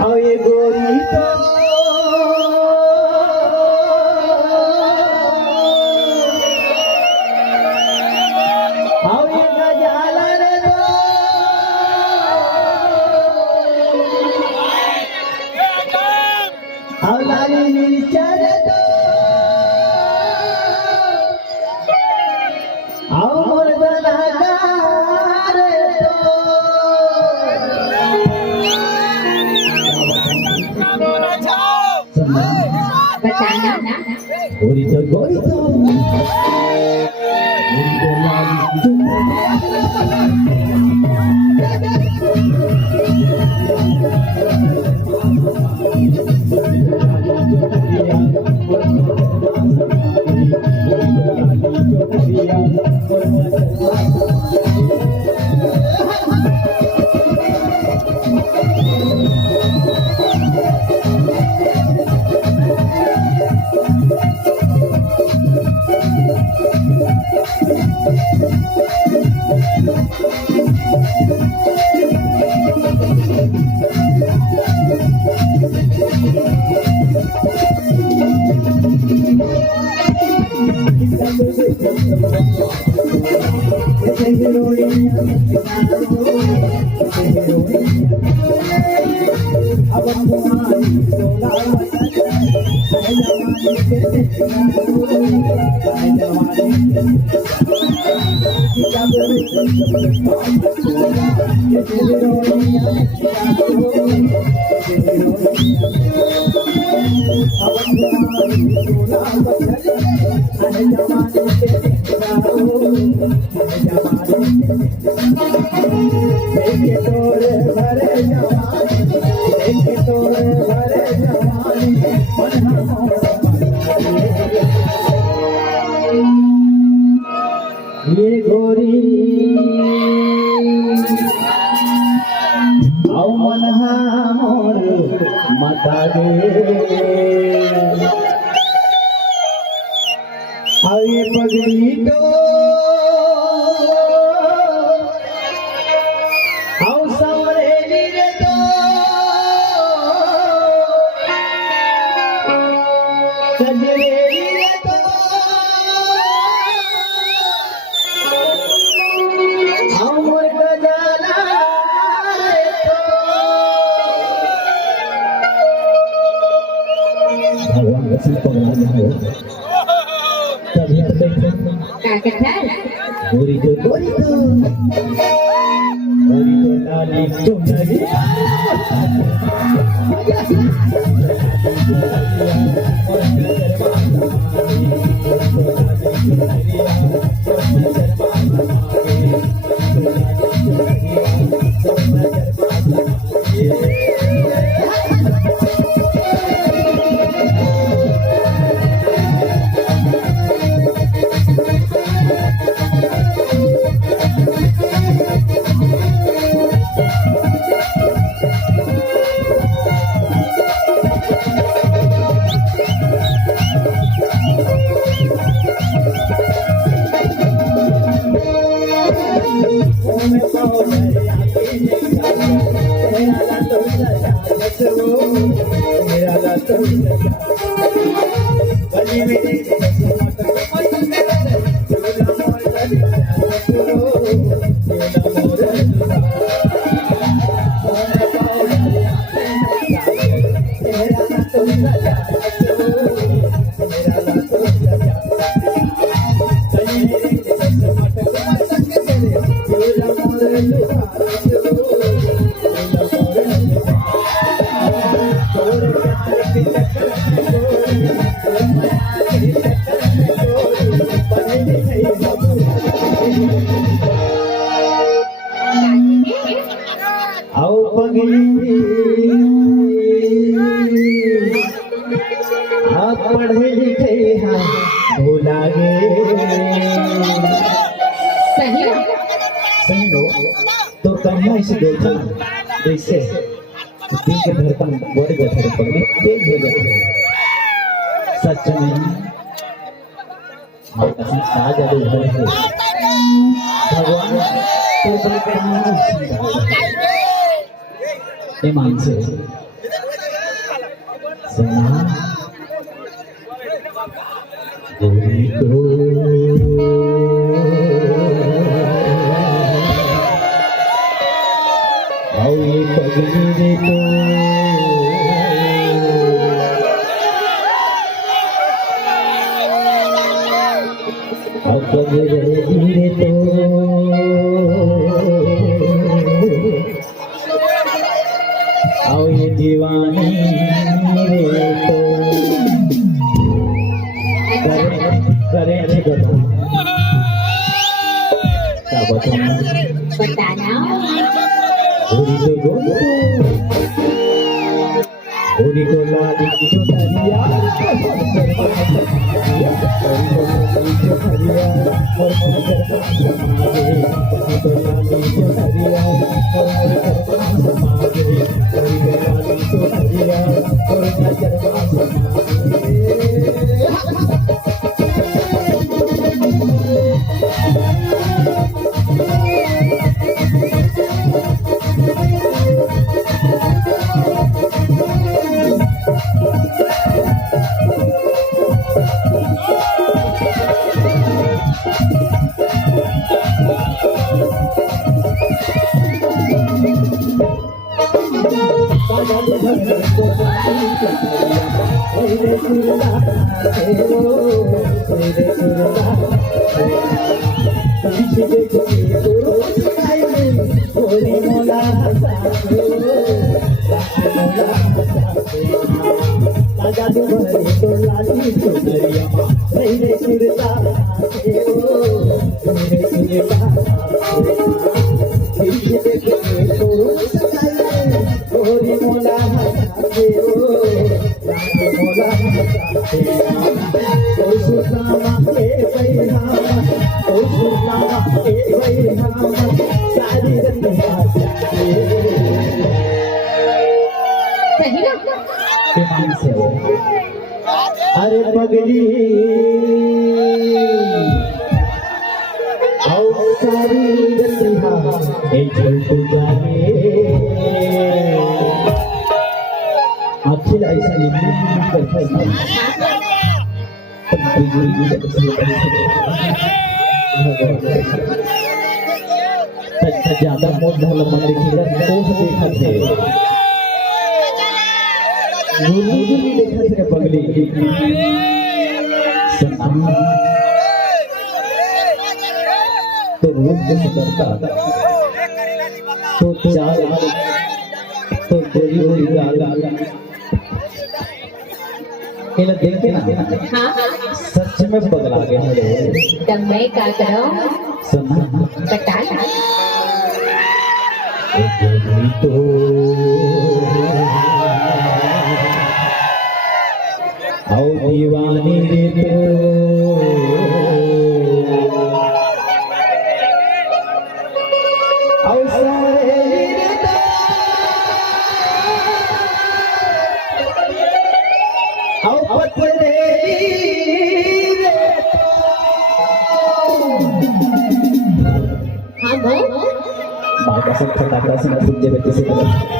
ये गोरी तो ये गजाला रे तो लाली मिर्चा रे तो मोर गला रे बताना गोरी तो ये गोरी मनहा मोर माता गे ये पगड़ी तो सावरेली रे तो सजरेली रे तो मोर गजाला भगवान रसूल पगला जाओ तभी गोरी तो लाली चुनरी पढ़े लिखे भूला गे सही हो तो कन्या इसे देखो जैसे दिल के धड़कन बढ़ गए थे पगड़ी तेज हो जाते सच में कसम साजा दे घर है भगवान तो बड़े ईमान से सना गोरी को आओ ये पगली रे तो आओ पगली रे तो आओ ये दीवानी रे तो करे अच्छे बता क्या बताना गोरी को लाली जो दरिया अरे पगली आओ सारी रसिया एक झलक जाने अखिल ऐसा नहीं करता ज्यादा मोट ढाल मन देखिएगा तो देखा थे देखा थे पगली तो रोज जैसे करता तो चार तो गोरी गोरी गाला देखे ना सच में पगला गया है तब मैं क्या करूं सुना बताना तो आओ दीवानी रे तो आओ सारे रे तो आओ पत्रे रे हाँ वो बाबा सब फटाका से फूट जाए किसी तरह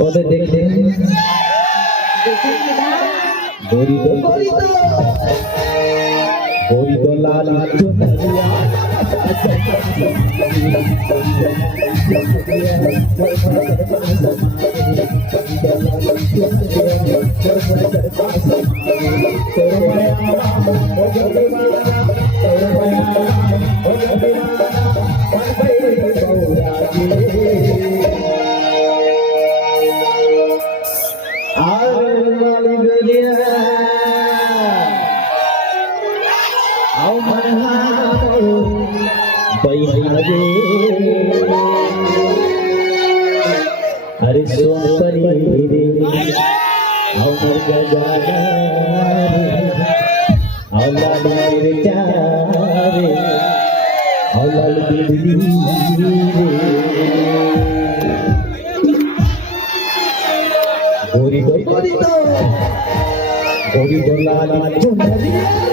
और देख गोरी तो लाल जो दरिया हरे सोमरी रे अमर गजाना औलाद मेरे चारे औलाद बिजली गोरी तो लाल चुनरिया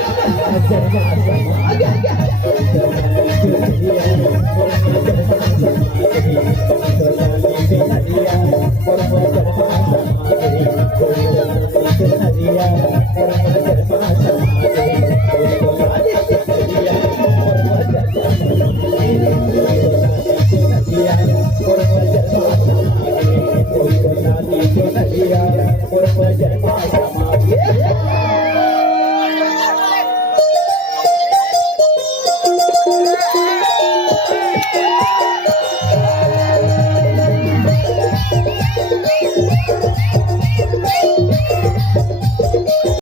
વીરા પૂર્વ જન્મા સમાવ્યે